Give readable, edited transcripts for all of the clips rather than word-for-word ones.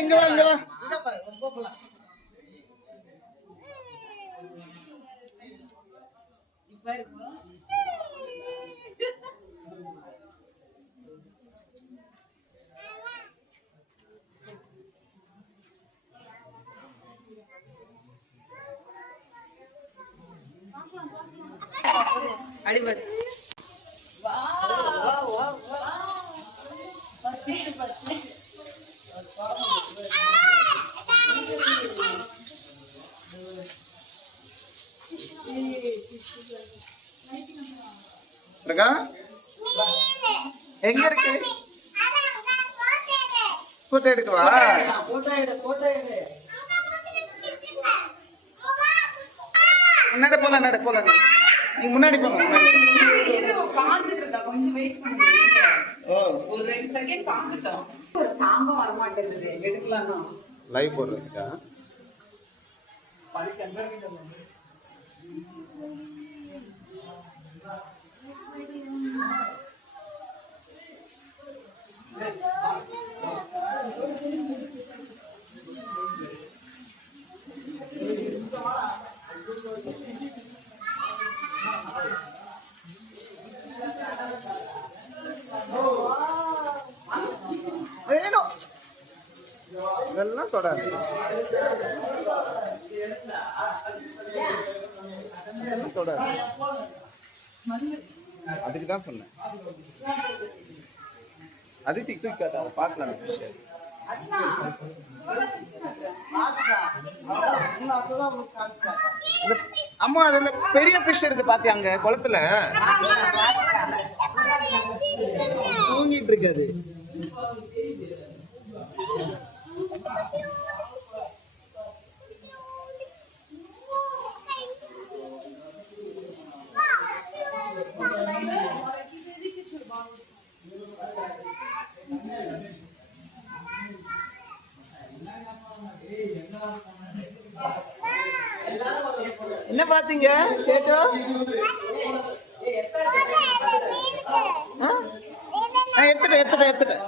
இங்க வா இங்க வா. அடிபட் வா வா வா வா பத்து பத்து எங்க இருக்கு? போட்டோ எடுக்கவா? முன்னாடி போலாம் நீங்க முன்னாடி போங்க. கொஞ்சம் வெயிட் பண்ணுங்க. ஒரு 2 செகண்ட் பாத்துட்டோம். ஒரு சாங்கும் வர மாட்டேங்குது. எடுக்கலாம்னா லைவ் போடுறதுக்கா? இதெல்லாம் தொடாது. அதுக்கு தான் சொன்னேன். அது டிக்டாக் காட்ட பார்க்கலாம். அம்மா அதுல பெரிய ஃபிஷ் இருக்கு பாத்தியா? அங்க குளத்துல தூங்கிட்டு இருக்காது. என்ன பாத்தீங்க சேட்டு? எத்துட்டேன்.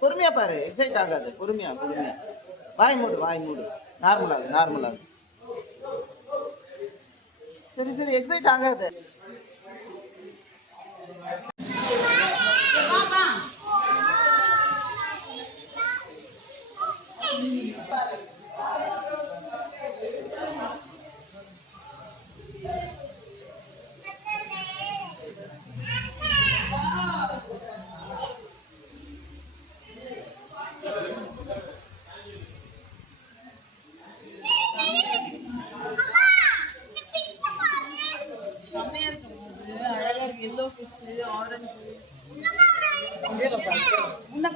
பொறுமையா பாரு. எக்ஸைட் ஆகாது. பொறுமையா வாய் மூடு. நார்மலாக சரி எக்ஸைட் ஆகாது.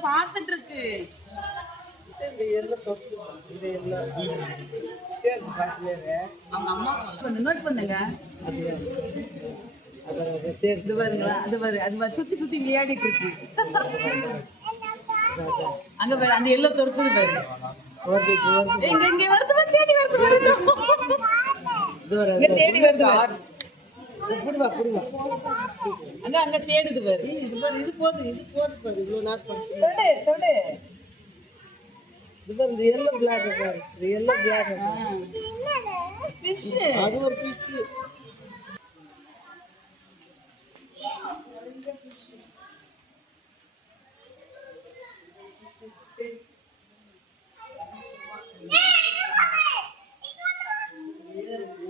பார்த்துட்டு இருக்கு. அவங்க அம்மா நோட் பண்ணுங்க. சுத்தி சுத்தி விளையாடிட்டு இருக்கு. அங்க பாரு அந்த எல்லோ தொடுக்குது பாரு. இங்க வருது தேடி வருது. அங்க தேடுது பாரு. இது போடு பாரு. இவ்வளவு நாட்கள் தொடு. இது பாரு எல்லோ பிளாக் பாரு. Yellow black fish. அது ஒரு ஃபிஷ்.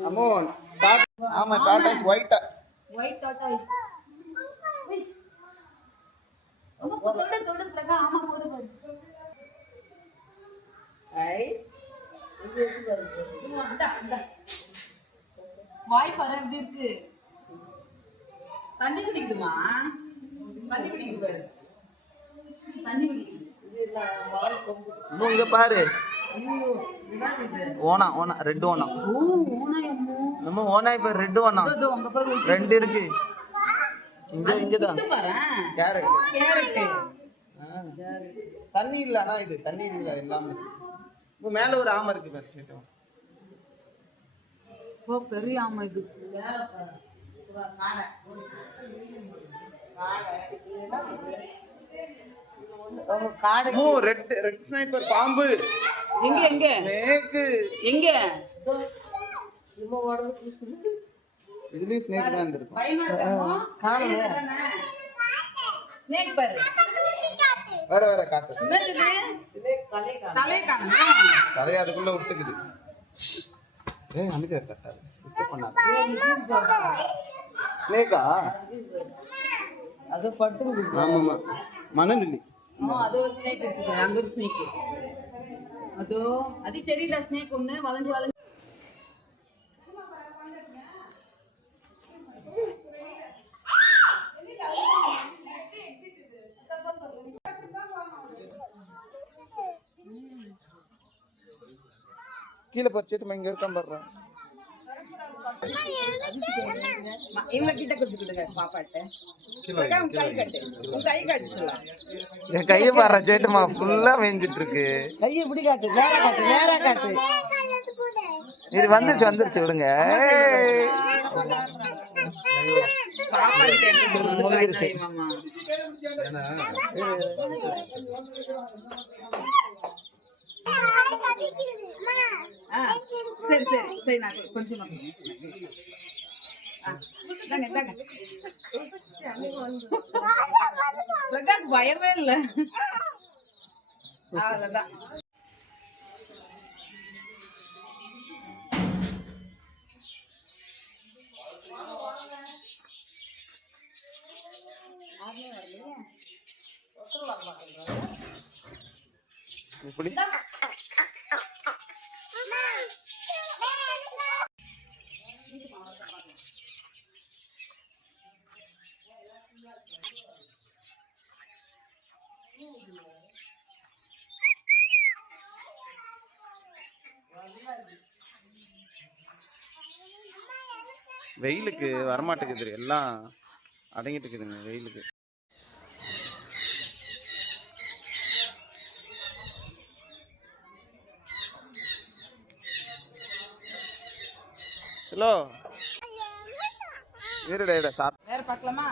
அமோன் ஆமா டாடாஸ் ஒயிட் டாடாஸ் ஃபிஷ். தொடு பிரகா. ஆமா போடு பாரு. ஐ இது பாரு. இந்தா வாய் பாரு எப்படி இருக்கு. தண்ணி குடிக்குதுமா, தண்ணி குடிக்குது பாரு, தண்ணி குடிக்குது. இங்க பாரு, ஓனா ஓனா ரெட் ஓனா. நம்ம ஓனா இப்ப ரெட் ஓனா ரெண்டு இருக்கு. இங்கதான் தண்ணி இல்ல. ஆனா இது தண்ணி இல்ல, எல்லாமே மேல ஒரு ஆமை இருக்கு பாரு. பெரிய ஆமை இது. ரெட் ஸ்னைப்பர் பாம்பு. எங்க எங்க ஸ்னேக் எங்க? இதுலயும் ஸ்னேக் தான் இருந்திருக்கும். ஸ்னேக் பாரு. வேற வேற காட்டு. தலைய அதுக்குள்ள விட்டுக்குது. அமைதியா கட்டாது. ஸ்னேக்கா அது படுத்து. ஆமாமா, மணலிலி. அது ஒரு ஸ்னேக் இருக்கு, அங்க ஒரு ஸ்னேக். அதோ அது தெரியல, ஸ்னேக் ஒண்ணு வளைஞ்சு வளைஞ்சு. கீழே பறிச்சுட்டு இங்க இருக்கான் பாரு. இவங்க கிட்ட கொடுத்துடுங்க பாப்பாட்ட. என் கைய பாரு சேட்டுமா, ஃபுல்லா மேய்ஞ்சிட்டு இருக்கு. கையை இப்படி காட்டு, நேரா காட்டு, நேரா காட்டு. இது வந்துருச்சு வந்துருச்சு, விடுங்க. பாப்பா முழுகிருச்சு. சரி சரி சரி, நான் கொஞ்சம் பயமே இல்லை. அவ்வளவுதான். இப்படி வெயிலுக்கு வரமாட்டேங்குது, எல்லாம் அடங்கிட்டு இருக்குதுங்க வெயிலுக்கு. ஹலோ, இருடா சாப்பிட்டு வேற பார்க்கலாமா?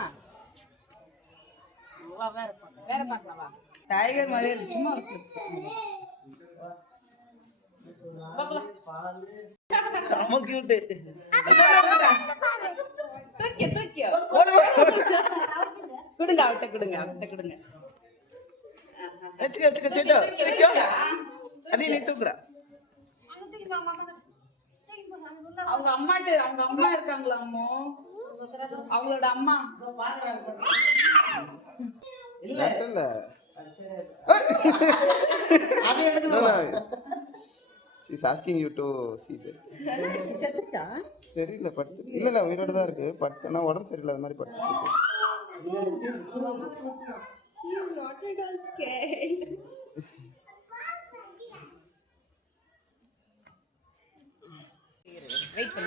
வேற பார்க்கலாமா? டைகர் மாதிரி இருக்கு, சும்மா ஒரு கிளிப்ஸ் பார்க்கலாம். செம கியூட். தூக்கிய தூக்கிய கொடுங்க, அவட்ட கொடுங்க, அவட்ட கொடுங்க. வச்சுக்க வச்சுக்க சேட்டோ, தூக்கியோ. அடி நீ தூக்குற. அவங்க அம்மாட்ட, அவங்க அம்மா இருக்காங்களா அம்மோ, அவங்களோட அம்மா. இல்ல இல்ல அது எடுக்கணும். She's asking you to see that. செத்துச்சா? தெரியல, படுத்து இல்ல இல்ல உயிரோட தான் இருக்கு. படுத்துனா உடம்பு சரியில்லாத மாதிரி படுத்து. He's not at all scared.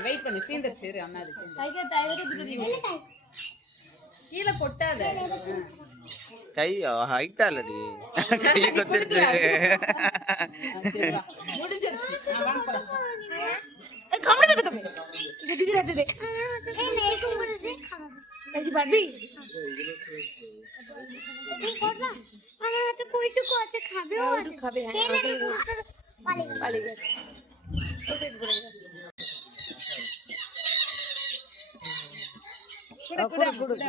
Wait பண்ணு சீந்தர்ச்சு அண்ணா. டைகர் கீழே கொட்டாத. கை ஹைட்டா இல்லடி, கை கொத்திருச்சு. முடிஞ்சிருச்சு. கமல கமல গদি রাতে দে এই নে এই করে দে খাওয়া এই পারবি তুই কর না আমার হাতে কইটুকু আছে, খাবে ও খাবে। হ্যাঁ পালি পালি গেছে পেট ভরে গেছে। குடு குடு குடு குடு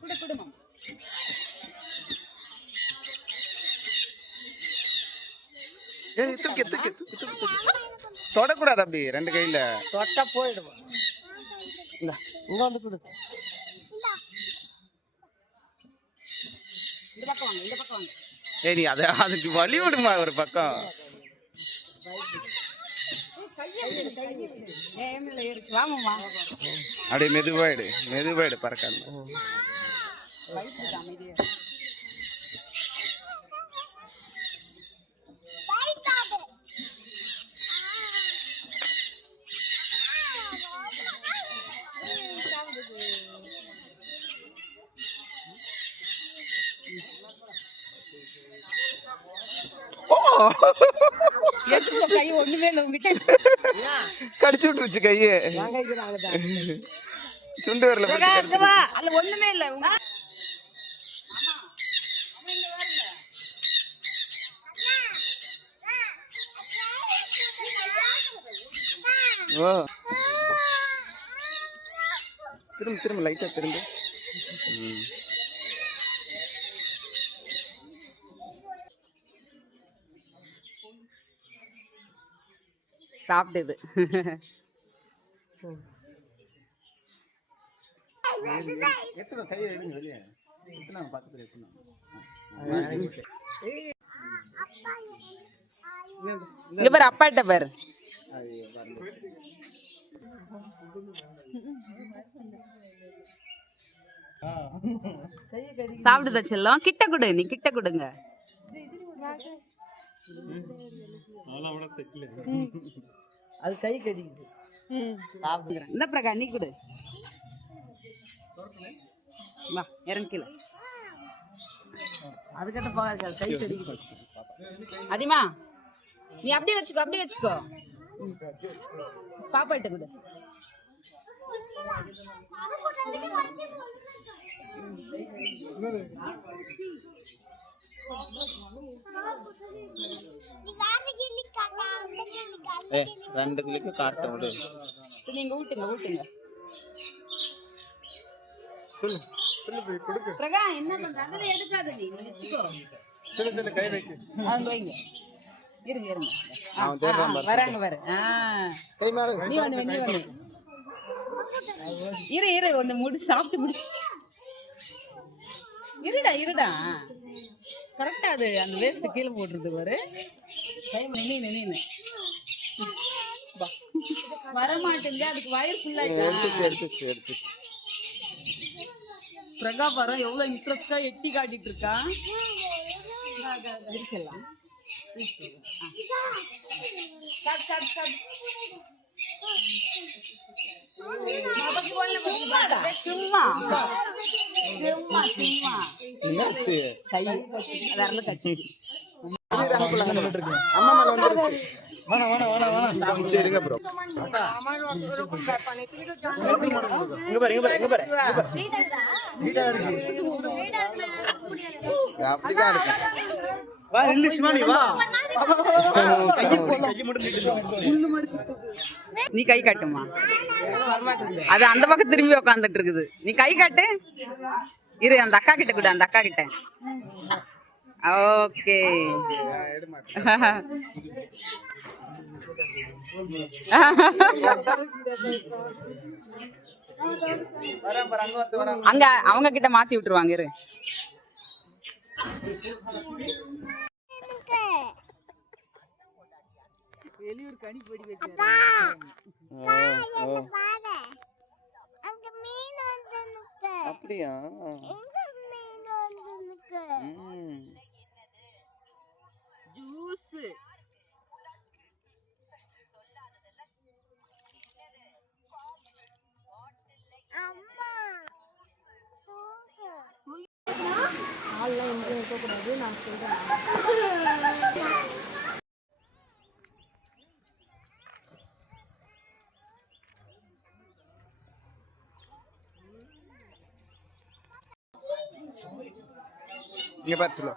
குடு குடு மாமா. தூக்கி தூக்கி தூக்கி தூக்கி தொடக்கூடாது அப்படி, ரெண்டு கையில தொட்டா போயிடுவோம். இங்க வந்து கொடு. இந்த பக்கம் வாங்க, இந்த பக்கம் வாங்க. சரி அதுக்கு வழி விடுமா ஒரு பக்கம். அப்படியே மெதுவாயிடு பறக்காது. கை ஒண்ணுமே இல்லை உங்ககிட்ட. கடிச்சு விட்டுருச்சு கையே. சுண்டு வரல அதுல ஒண்ணுமே இல்லை. ஓ திரும்ப லைட்டா திரும்ப. சாப்பிடுது. இங்க பாரு அப்பாட்ட பாரு. சாப்பிடுதா செல்லம்? கிட்ட கொடு, நீ கிட்ட கொடுங்க. அது கை கடிக்குது. சாப்பிடுறேன். இந்த பிரகா நீ கொடு. வா இறங்கிக்கல. அதுக்கிட்ட போகாது, கை கடிக்குது. அதிமா நீ அப்படியே வச்சுக்கோ. பாப்பாட்ட கொடு. ரெண்டு கிளிக்கு காட்ட விடு. நீங்க ஊட்டுங்க. பிரகா என்ன பண்ற? அதெல்லாம் எடுக்காத, நீ வச்சுக்கோ. கை வைக்க. அங்க வைங்க. இருங்க. வராங்க பாரு. நீ வந்து இரு ஒண்ணு முடிச்சு சாப்பிட்டு முடி. இருடா கரெக்டா. அது அந்த வேஸ்ட் கீழே போட்டுருது பாரு. நின்னு வர மாட்டேங்க. அதுக்கு வயிறு ஃபுல்லா எடுத்துச்சு. பிரகா பாரு எவ்வளவு இன்ட்ரெஸ்டா எட்டி காட்டிட்டு இருக்கா. இருக்கலாம். சும்மா கை வரல கட்சி. அம்மா மேல வந்துருச்சு. வேணா சரிங்க ப்ரோ. இங்க பாரு. அப்படிதான் இருக்கு. வா இல்ல வா. நீ கை காட்டுமா? அது அந்த பக்கம் திரும்பி உக்காந்துட்டு இருக்குது. நீ கை காட்டு. இரு அந்த அக்கா கிட்ட கூட. அந்த அக்கா கிட்ட. ஓகே. அங்க அவங்க கிட்ட மாத்தி விட்டுருவாங்க. இரு வெளியூர் கனி பொடி வச்சு. அப்படியா? ஜூஸ் கூடாது. நான் சொல்றேன். இங்க பாரு சொல்லு.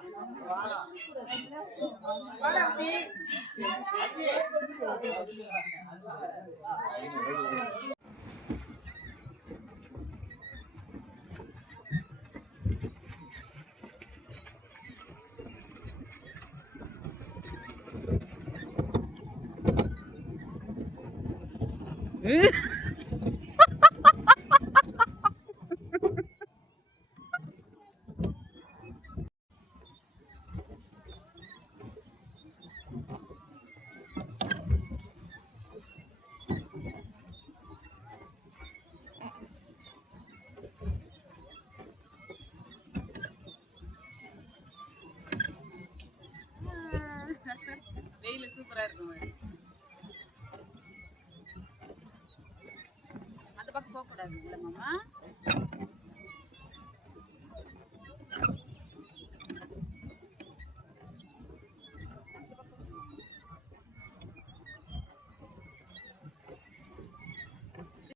நல்லா இருக்கும். அந்த பக்கம் போக கூடாது.